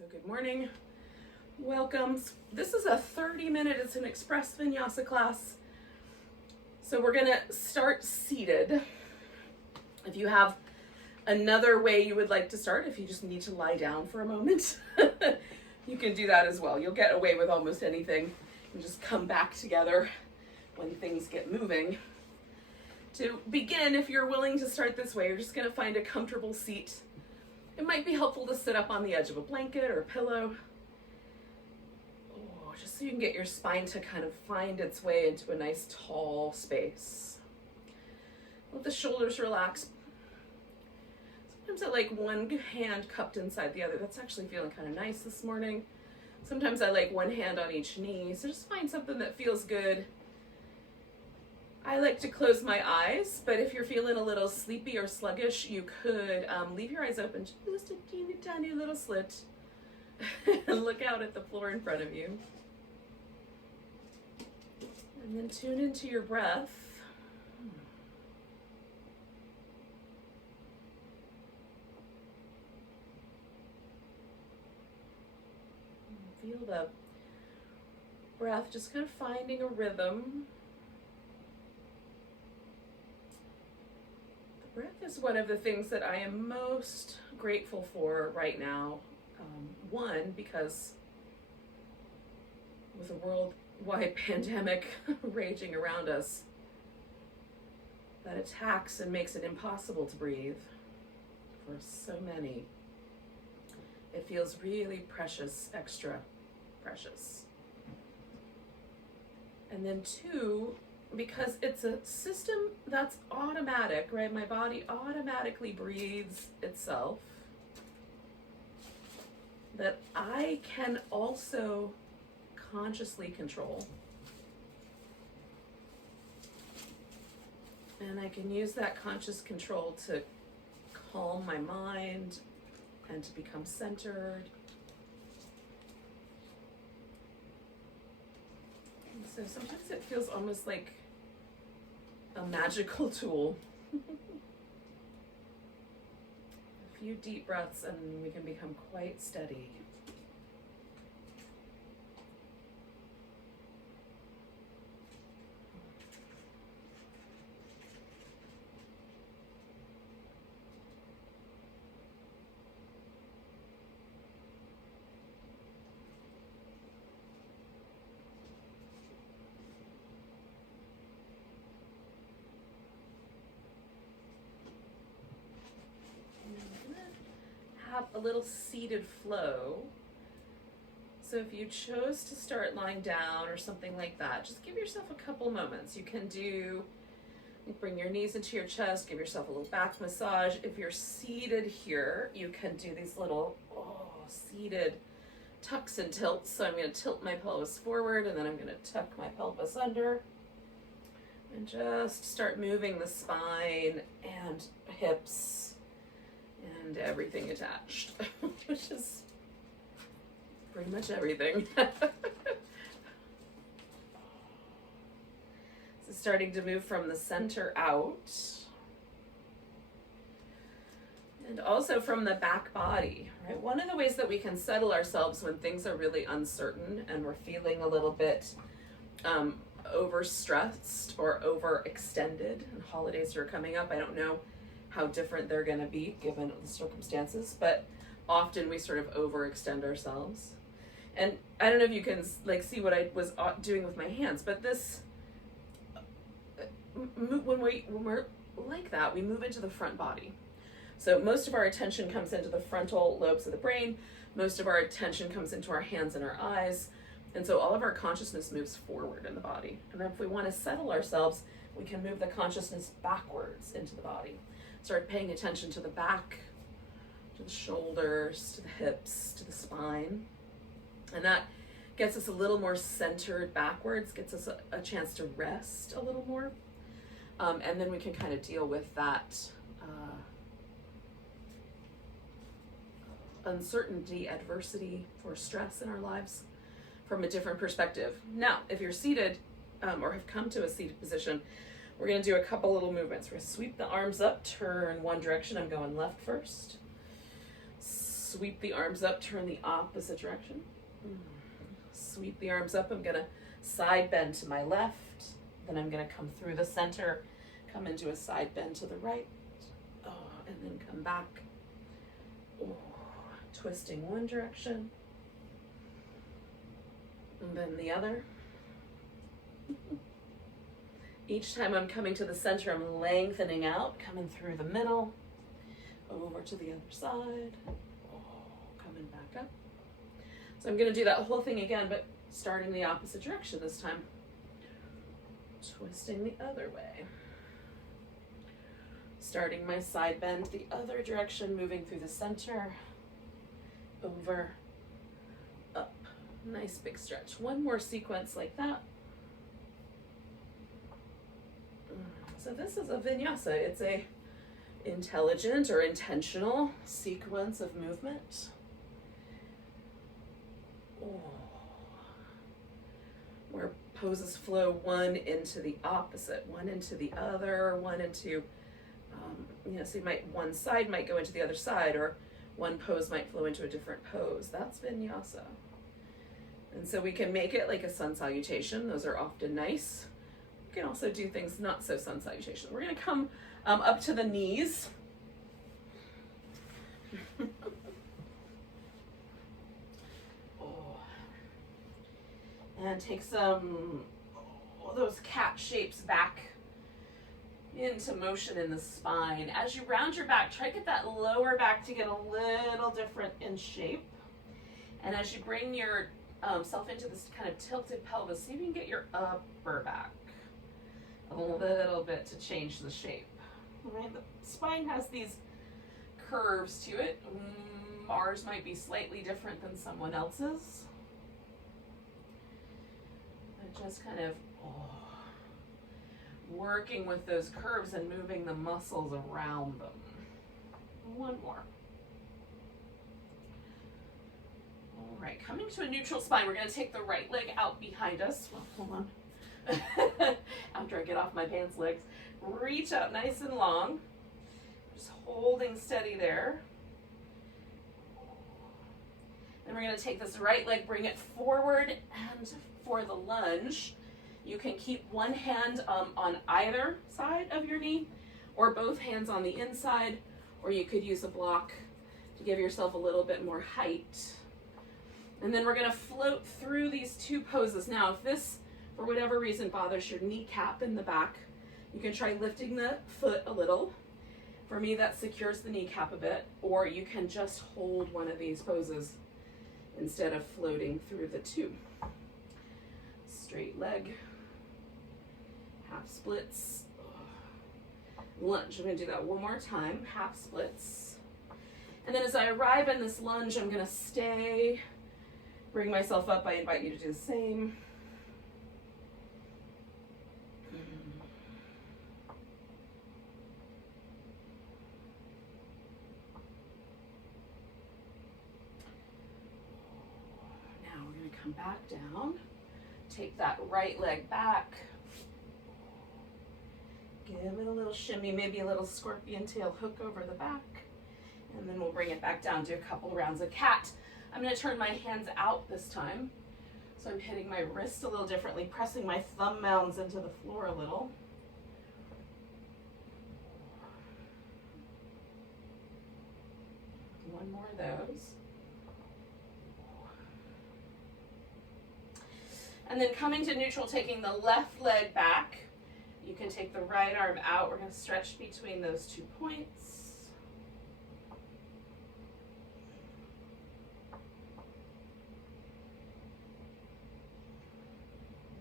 So good morning, welcome. This is a 30-minute, it's an express Vinyasa class. So we're gonna start seated. If you have another way you would like to start, if you just need to lie down for a moment, you can do that as well. You'll get away with almost anything and just come back together when things get moving. To begin, if you're willing to start this way, you're just gonna find a comfortable seat. It might be helpful to sit up on the edge of a blanket or a pillow, just so you can get your spine to kind of find its way into a nice tall space. Let the shoulders relax. Sometimes I like one hand cupped inside the other. That's actually feeling kind of nice this morning. Sometimes I like one hand on each knee. So just find something that feels good. I like to close my eyes, but if you're feeling a little sleepy or sluggish, you could leave your eyes open, just a teeny tiny little slit, and look out at the floor in front of you. And then tune into your breath. Feel the breath just kind of finding a rhythm. Breath is one of the things that I am most grateful for right now. One, because with a worldwide pandemic raging around us that attacks and makes it impossible to breathe for so many, it feels really precious, extra precious. And then two, because it's a system that's automatic, right? My body automatically breathes itself, that I can also consciously control. And I can use that conscious control to calm my mind and to become centered. And so sometimes it feels almost like a magical tool. A few deep breaths and we can become quite steady. Have a little seated flow. So if you chose to start lying down or something like that, just give yourself a couple moments. You can bring your knees into your chest, give yourself a little back massage. If you're seated here, you can do these little seated tucks and tilts. So I'm going to tilt my pelvis forward and then I'm going to tuck my pelvis under and just start moving the spine and hips and everything attached, which is pretty much everything. So starting to move from the center out and also from the back body, right? One of the ways that we can settle ourselves when things are really uncertain and we're feeling a little bit overstressed or overextended, and holidays are coming up. I don't know how different they're going to be given the circumstances, but often we sort of overextend ourselves. And I don't know if you can see what I was doing with my hands, but this, when we're like that, we move into the front body. So most of our attention comes into the frontal lobes of the brain. Most of our attention comes into our hands and our eyes. And so all of our consciousness moves forward in the body. And then if we want to settle ourselves, we can move the consciousness backwards into the body. Start paying attention to the back, to the shoulders, to the hips, to the spine. And that gets us a little more centered backwards, gets us a chance to rest a little more. And then we can kind of deal with that uncertainty, adversity, or stress in our lives from a different perspective. Now, if you're seated or have come to a seated position, we're going to do a couple little movements. We're going to sweep the arms up, turn one direction. I'm going left first. sweep the arms up, turn the opposite direction. Sweep the arms up. I'm gonna side bend to my left. Then I'm gonna come through the center, come into a side bend to the right. Oh, and then come back. Oh, twisting one direction. And then the other. Each time I'm coming to the center, I'm lengthening out, coming through the middle, over to the other side, coming back up. So I'm going to do that whole thing again, but starting the opposite direction this time. Twisting the other way. Starting my side bend the other direction, moving through the center, over, up. Nice big stretch. One more sequence like that. So this is a vinyasa. It's a intelligent or intentional sequence of movement. Oh. Where poses flow one into the opposite, one into the other, one into, so one side might go into the other side, or one pose might flow into a different pose. That's vinyasa. And so we can make it like a sun salutation. Those are often nice. We can also do things not so sun salutation. We're going to come up to the knees. And take some those cat shapes back into motion in the spine. As you round your back, try to get that lower back to get a little different in shape. And as you bring your self into this kind of tilted pelvis, see if you can get your upper back a little bit to change the shape. All right, the spine has these curves to it. Ours might be slightly different than someone else's. But just kind of working with those curves and moving the muscles around them. One more. All right, coming to a neutral spine, we're going to take the right leg out behind us. Well, hold on. After I get off my pants legs, reach out nice and long. Just holding steady there. Then we're going to take this right leg, bring it forward, and for the lunge, you can keep one hand on either side of your knee, or both hands on the inside, or you could use a block to give yourself a little bit more height. And then we're going to float through these two poses. Now, if this, for whatever reason, bothers your kneecap in the back, you can try lifting the foot a little. For me, that secures the kneecap a bit, or you can just hold one of these poses instead of floating through the two. Straight leg, half splits, lunge. I'm going to do that one more time, half splits. And then as I arrive in this lunge, I'm going to stay, bring myself up. I invite you to do the same. Now we're going to come back down. Take that right leg back. Give it a little shimmy, maybe a little scorpion tail hook over the back. And then we'll bring it back down, do a couple rounds of cat. I'm going to turn my hands out this time. So I'm hitting my wrist a little differently, pressing my thumb mounds into the floor a little. One more of those. And then coming to neutral, taking the left leg back. You can take the right arm out. We're going to stretch between those 2 points.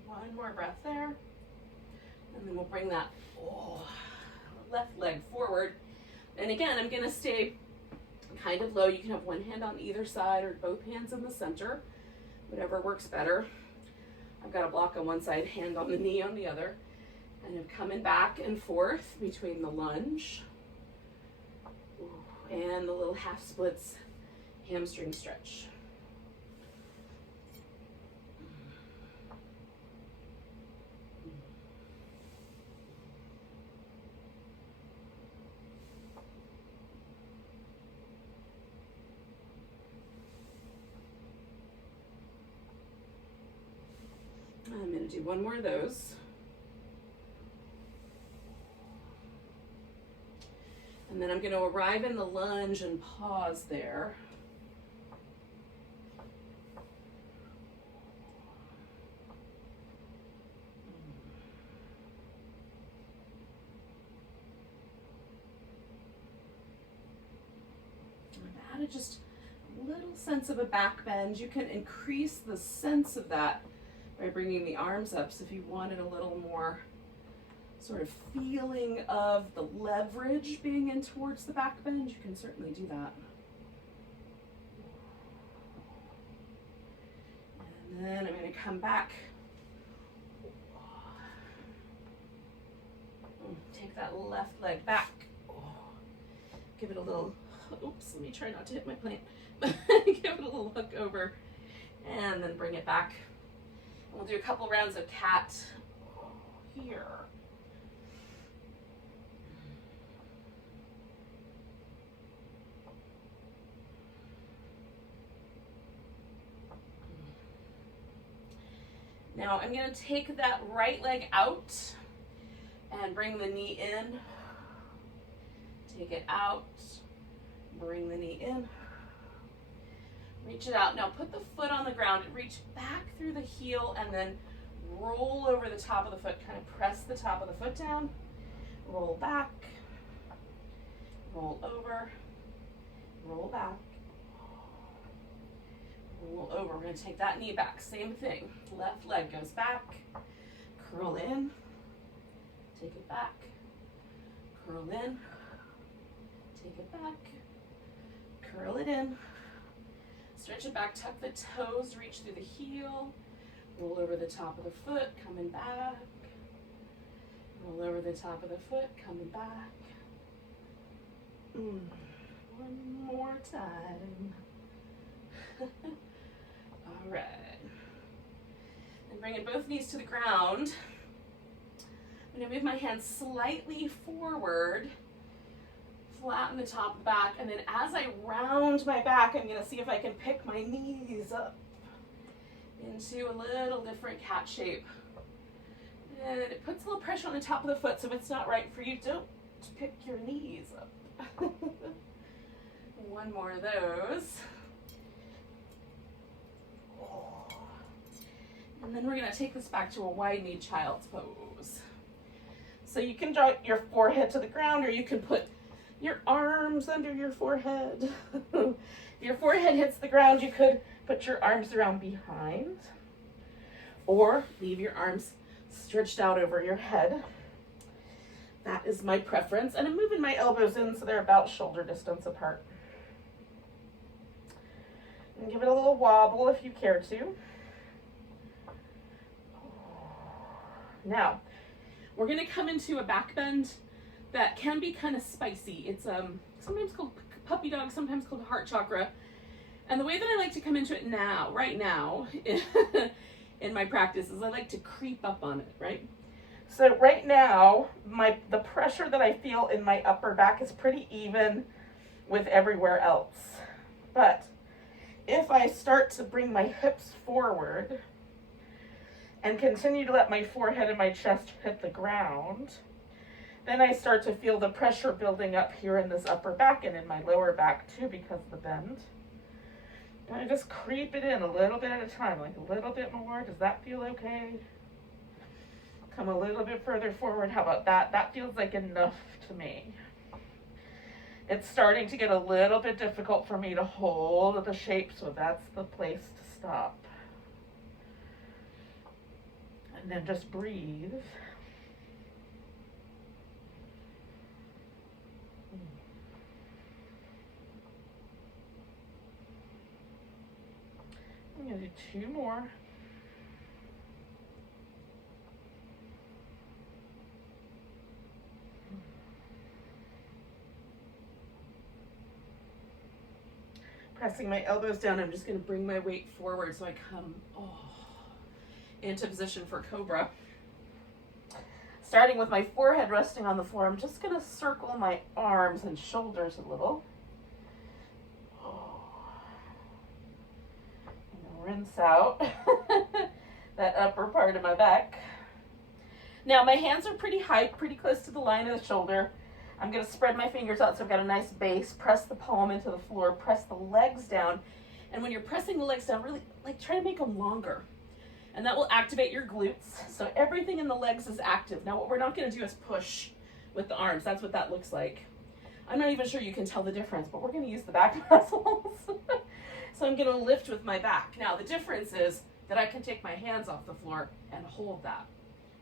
One more breath there. And then we'll bring that left leg forward. And again, I'm going to stay kind of low. You can have one hand on either side or both hands in the center, whatever works better. I've got a block on one side, hand on the knee on the other. And I'm coming back and forth between the lunge and the little half splits hamstring stretch. going to do one more of those. And then I'm going to arrive in the lunge and pause there. I've added just a little sense of a back bend. You can increase the sense of that by bringing the arms up. So if you wanted a little more sort of feeling of the leverage being in towards the back bend, you can certainly do that. And then I'm going to come back. Take that left leg back. Give it a little, oops, let me try not to hit my plant. Give it a little hook over and then bring it back. We'll do a couple rounds of cat here. Now I'm going to take that right leg out and bring the knee in. Take it out, bring the knee in. Reach it out. Now put the foot on the ground and reach back through the heel and then roll over the top of the foot. Kind of press the top of the foot down. Roll back. Roll over. Roll back. Roll over. We're going to take that knee back. Same thing. Left leg goes back. Curl in. Take it back. Curl in. Take it back. Curl it in. Stretch it back. Tuck the toes. Reach through the heel. Roll over the top of the foot. Coming back. Roll over the top of the foot. Coming back. One more time. All right. And bringing both knees to the ground. I'm going to move my hands slightly forward, flatten the top of the back, and then as I round my back, I'm going to see if I can pick my knees up into a little different cat shape. And it puts a little pressure on the top of the foot, so if it's not right for you, don't pick your knees up. One more of those. And then we're going to take this back to a wide-kneed child's pose. So you can draw your forehead to the ground, or you can put your arms under your forehead. If your forehead hits the ground, you could put your arms around behind, or leave your arms stretched out over your head. That is my preference. And I'm moving my elbows in so they're about shoulder distance apart. And give it a little wobble if you care to. Now, we're going to come into a back bend that can be kind of spicy. It's sometimes called puppy dog, sometimes called heart chakra. And the way that I like to come into it now, right now, in my practice is I like to creep up on it, right? So right now, the pressure that I feel in my upper back is pretty even with everywhere else. But if I start to bring my hips forward and continue to let my forehead and my chest hit the ground, then I start to feel the pressure building up here in this upper back and in my lower back too because of the bend. And I just creep it in a little bit at a time, like a little bit more. Does that feel okay? Come a little bit further forward. How about that? That feels like enough to me. It's starting to get a little bit difficult for me to hold the shape, so that's the place to stop. And then just breathe. I'm going to do 2 more. Pressing my elbows down, I'm just going to bring my weight forward so I come into position for cobra. Starting with my forehead resting on the floor, I'm just going to circle my arms and shoulders a little. And rinse out. that upper part of my back. Now my hands are pretty high, pretty close to the line of the shoulder. I'm going to spread my fingers out so I've got a nice base. Press the palm into the floor. Press the legs down. And when you're pressing the legs down, really like try to make them longer. And that will activate your glutes. So everything in the legs is active. Now what we're not going to do is push with the arms. That's what that looks like. I'm not even sure you can tell the difference, but we're going to use the back muscles. So I'm going to lift with my back. Now the difference is that I can take my hands off the floor and hold that.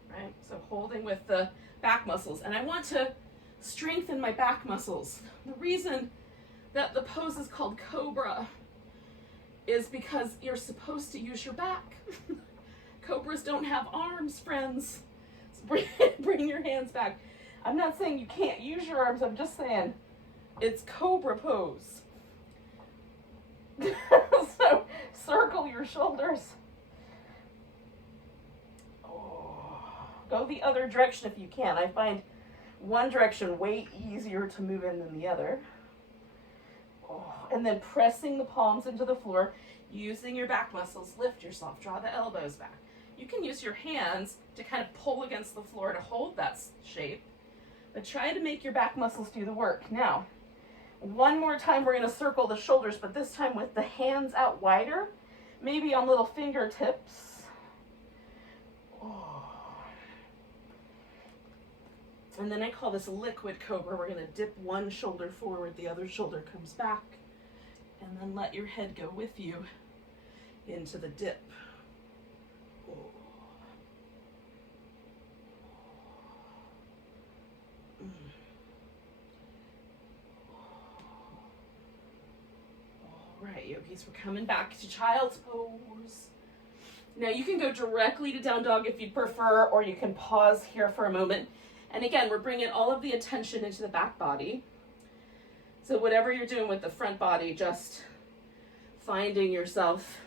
Right? So holding with the back muscles. And I want to strengthen my back muscles. The reason that the pose is called Cobra is because you're supposed to use your back. Cobras don't have arms, friends. So bring your hands back. I'm not saying you can't use your arms. I'm just saying it's Cobra pose. So circle your shoulders. Oh. Go the other direction if you can. I find one direction way easier to move in than the other. Oh. And then pressing the palms into the floor, using your back muscles, lift yourself, draw the elbows back. You can use your hands to kind of pull against the floor to hold that shape, but try to make your back muscles do the work. Now, one more time we're going to circle the shoulders, but this time with the hands out wider, maybe on little fingertips. Oh. And then I call this liquid cobra. We're going to dip one shoulder forward, the other shoulder comes back, and then let your head go with you into the dip. All right, yogis, we're coming back to child's pose. Now you can go directly to down dog if you prefer, or you can pause here for a moment. And again, we're bringing all of the attention into the back body. So whatever you're doing with the front body, just finding yourself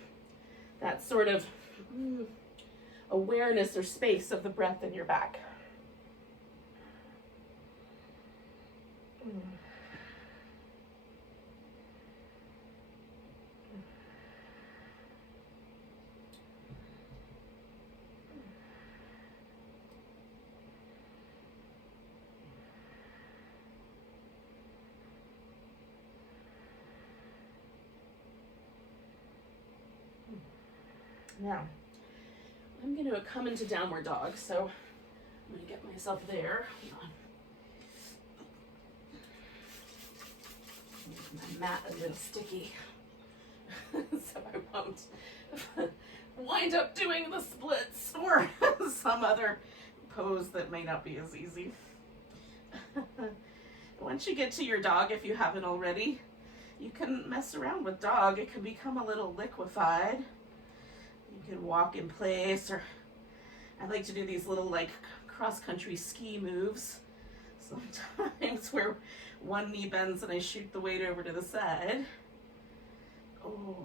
that sort of awareness or space of the breath in your back. Now, I'm going to come into downward dog, so I'm going to get myself there. Hold on. My mat is a little sticky, so I won't wind up doing the splits or some other pose that may not be as easy. Once you get to your dog, if you haven't already, you can mess around with dog. It can become a little liquefied. You can walk in place, or I like to do these little like cross-country ski moves sometimes where one knee bends and I shoot the weight over to the side. Oh.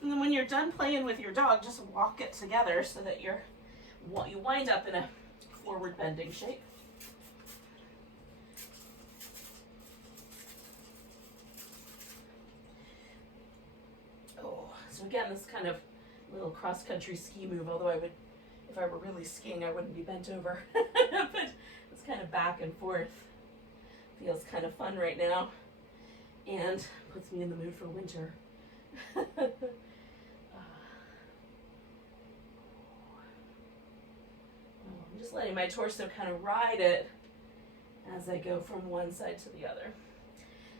And then when you're done playing with your dog, just walk it together so that you wind up in a forward bending shape. So again, this kind of little cross-country ski move, although I would, if I were really skiing, I wouldn't be bent over. But it's kind of back and forth. Feels kind of fun right now and puts me in the mood for winter. I'm just letting my torso kind of ride it as I go from one side to the other.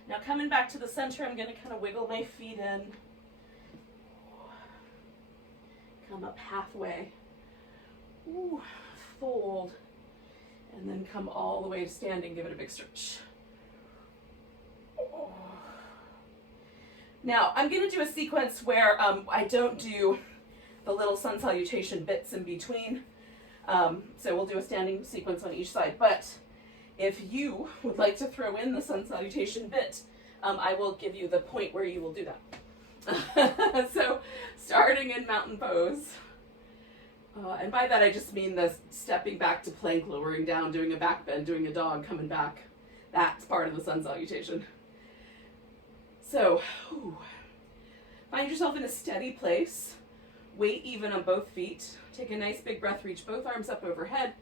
Now coming back to the center, I'm going to kind of wiggle my feet in. Come up halfway, ooh, fold, and then come all the way to standing, give it a big stretch. Oh. Now, I'm going to do a sequence where I don't do the little sun salutation bits in between, so we'll do a standing sequence on each side, but if you would like to throw in the sun salutation bit, I will give you the point where you will do that. So starting in mountain pose, and by that I just mean the stepping back to plank, lowering down, doing a back bend, doing a dog, coming back. That's part of the sun salutation. So find yourself in a steady place, Weight even on both feet. Take a nice big breath, reach both arms up overhead.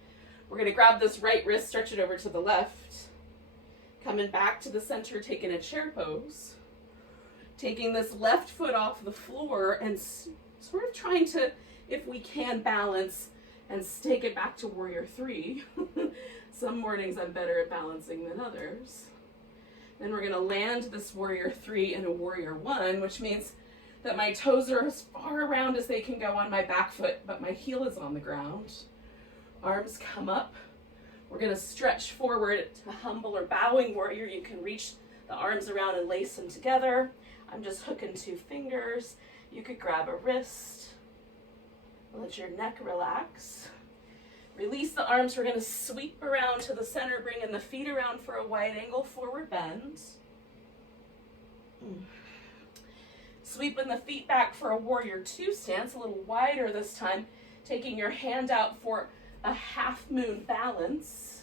We're going to grab this right wrist, stretch it over to the left. Coming back to the center, taking a chair pose. Taking this left foot off the floor and sort of trying to, if we can, balance and take it back to warrior three. Some mornings I'm better at balancing than others. Then we're going to land this warrior three in a warrior one, which means that my toes are as far around as they can go on my back foot, but my heel is on the ground. Arms come up. We're going to stretch forward to humble or bowing warrior. You can reach the arms around and lace them together. I'm just hooking 2 fingers. You could grab a wrist. Let your neck relax. Release the arms. We're going to sweep around to the center, bringing the feet around for a wide angle forward bend. Sweeping the feet back for a warrior two stance, a little wider this time. Taking your hand out for a half moon balance.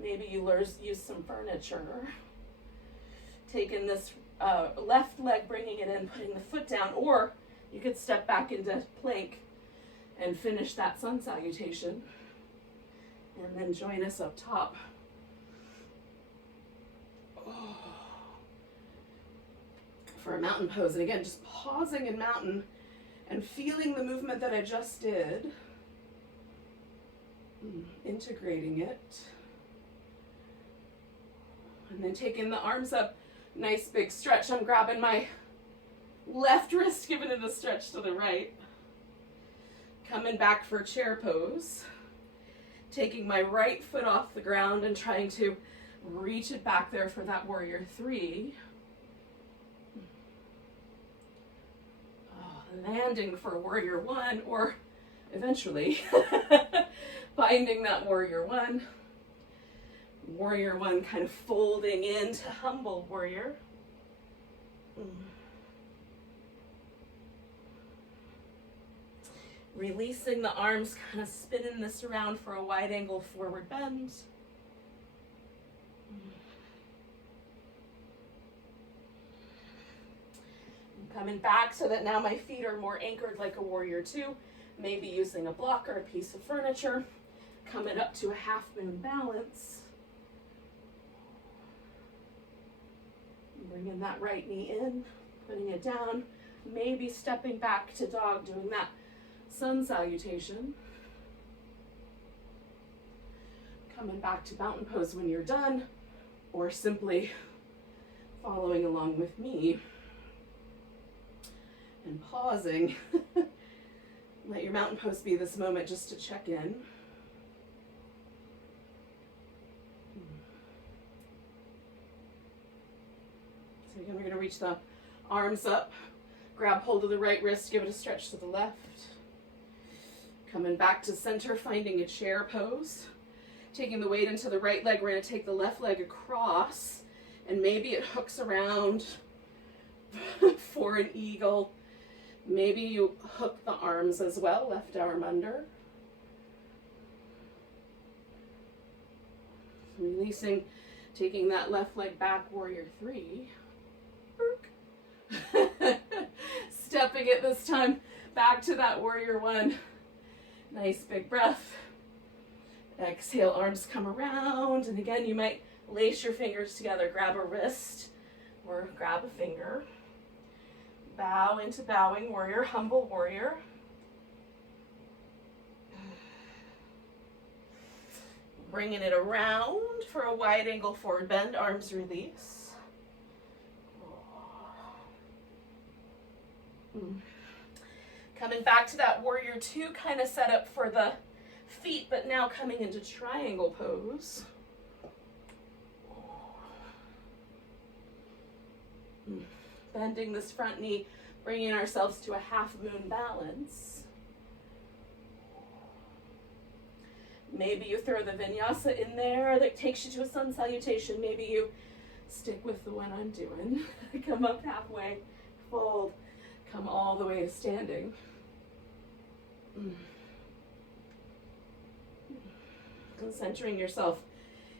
Maybe you use some furniture. Taking this left leg, bringing it in, putting the foot down, or you could step back into plank and finish that sun salutation. And then join us up top. Oh. For a mountain pose. And again, just pausing in mountain and feeling the movement that I just did. Integrating it. And then taking the arms up. Nice big stretch. I'm grabbing my left wrist, giving it a stretch to the right. Coming back for chair pose. Taking my right foot off the ground and trying to reach it back there for that warrior three. Landing for warrior one, or eventually finding that warrior one. Warrior one kind of folding into humble warrior. Releasing the arms, kind of spinning this around for a wide angle forward bend. Coming back so that now my feet are more anchored like a warrior two, maybe using a block or a piece of furniture. Coming up to a half moon balance. Bringing that right knee in, putting it down, maybe stepping back to dog, doing that sun salutation. Coming back to mountain pose when you're done, or simply following along with me. And pausing. Let your mountain pose be this moment just to check in. So again, we're going to reach the arms up, grab hold of the right wrist, give it a stretch to the left. Coming back to center, finding a chair pose. Taking the weight into the right leg, we're going to take the left leg across, and maybe it hooks around for an eagle. Maybe you hook the arms as well, left arm under. Releasing, taking that left leg back, warrior three. Stepping it this time back to that warrior one. Nice big breath. Exhale, arms come around. And again, you might lace your fingers together, grab a wrist or grab a finger. Bow into bowing warrior, humble warrior. Bringing it around for a wide angle forward bend, arms release. Coming back to that warrior two, kind of set up for the feet, but now coming into triangle pose. Bending this front knee, bringing ourselves to a half moon balance. Maybe you throw the vinyasa in there that takes you to a sun salutation. Maybe you stick with the one I'm doing. Come up halfway, fold, come all the way to standing. Centering yourself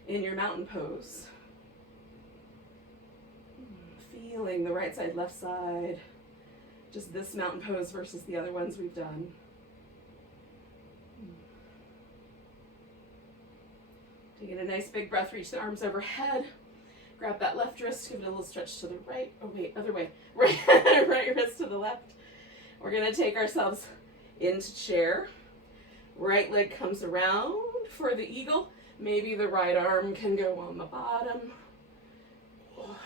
in your mountain pose. Feeling the right side, left side. just this mountain pose versus the other ones we've done. Taking a nice big breath, reach the arms overhead. Grab that left wrist, give it a little stretch to the right. Oh wait, other way. Right wrist to the left. We're gonna take ourselves into chair. Right leg comes around for the eagle. Maybe the right arm can go on the bottom. Oh,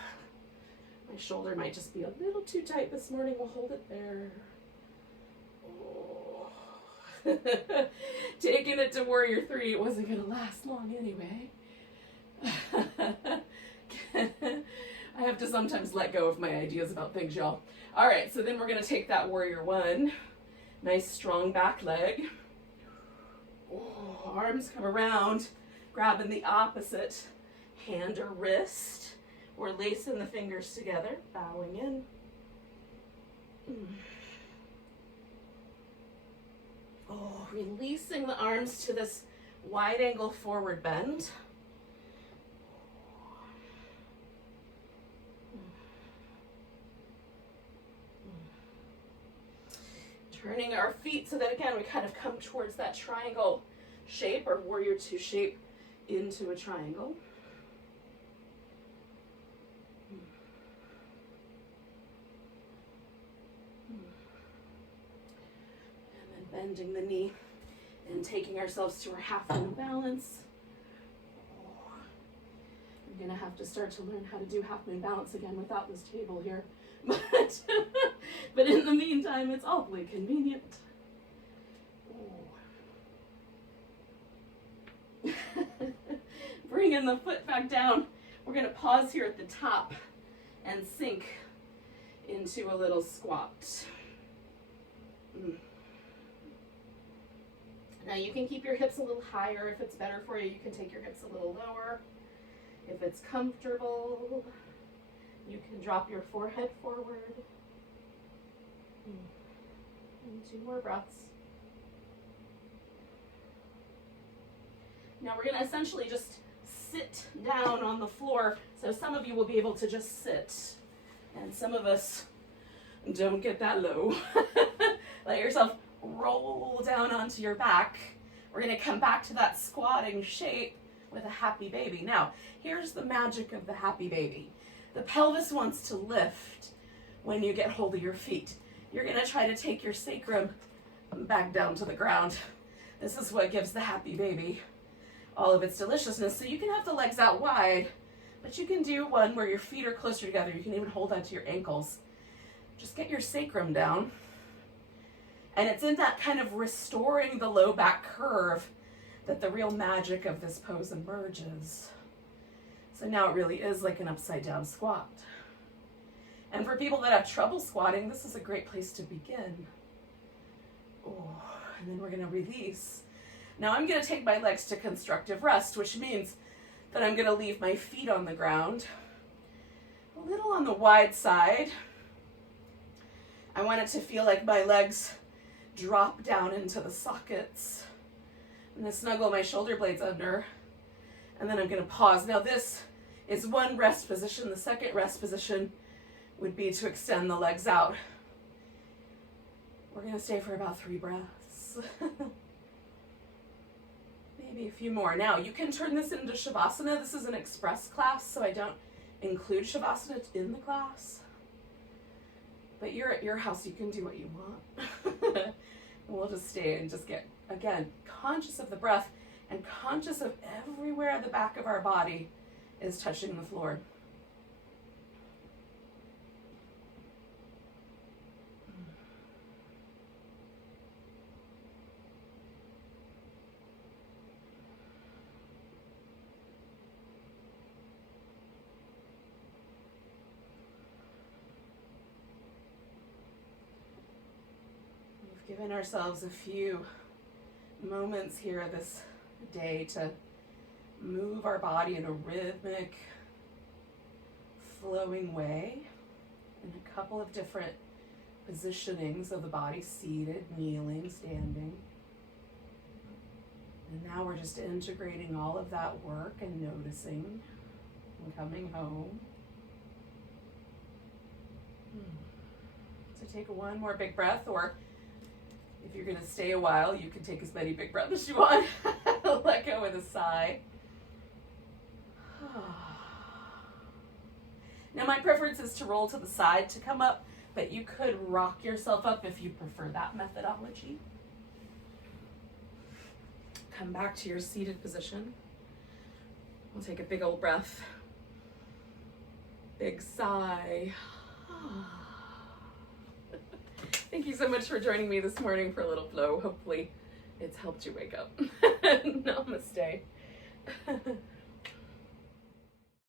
my shoulder might just be a little too tight this morning. We'll hold it there. Oh. Taking it to warrior 3. It wasn't gonna last long anyway. I have to sometimes let go of my ideas about things, y'all. All right, so then we're gonna take that warrior 1. Nice strong back leg. Oh, arms come around, grabbing the opposite hand or wrist. We're lacing the fingers together, bowing in. Oh, releasing the arms to this wide angle forward bend. Turning our feet so that, again, we kind of come towards that triangle shape or warrior 2 shape into a triangle. And then bending the knee and taking ourselves to our half moon balance. I'm going to have to start to learn how to do half moon balance again without this table here. But in the meantime, it's awfully convenient. Bringing the foot back down. We're going to pause here at the top and sink into a little squat. Now you can keep your hips a little higher if it's better for you. You can take your hips a little lower. If it's comfortable, you can drop your forehead forward. And 2 more breaths. Now we're going to essentially just sit down on the floor. So some of you will be able to just sit. And some of us don't get that low. Let yourself roll down onto your back. We're going to come back to that squatting shape with a happy baby. Now, here's the magic of the happy baby. The pelvis wants to lift when you get hold of your feet. You're going to try to take your sacrum back down to the ground. This is what gives the happy baby all of its deliciousness. So you can have the legs out wide, but you can do one where your feet are closer together. You can even hold onto your ankles. Just get your sacrum down. And it's in that kind of restoring the low back curve that the real magic of this pose emerges. So now it really is like an upside down squat. And for people that have trouble squatting, this is a great place to begin. Oh, and then we're going to release. Now I'm going to take my legs to constructive rest, which means that I'm going to leave my feet on the ground, a little on the wide side. I want it to feel like my legs drop down into the sockets. I'm going to snuggle my shoulder blades under, and then I'm going to pause. Now this is one rest position. The second rest position would be to extend the legs out. We're going to stay for about 3 breaths. Maybe a few more. Now you can turn this into Shavasana. This is an express class, so I don't include Shavasana in the class. But you're at your house, you can do what you want. We'll just stay and just get, again, conscious of the breath and conscious of everywhere the back of our body is touching the floor. Giving ourselves a few moments here this day to move our body in a rhythmic, flowing way in a couple of different positionings of the body, seated, kneeling, standing. And now we're just integrating all of that work and noticing and coming home. So take one more big breath, or if you're going to stay a while, you can take as many big breaths as you want. Let go with a sigh. Now my preference is to roll to the side to come up, but you could rock yourself up if you prefer that methodology. Come back to your seated position. We'll take a big old breath. Big sigh. Thank you so much for joining me this morning for a little flow. Hopefully it's helped you wake up. Namaste.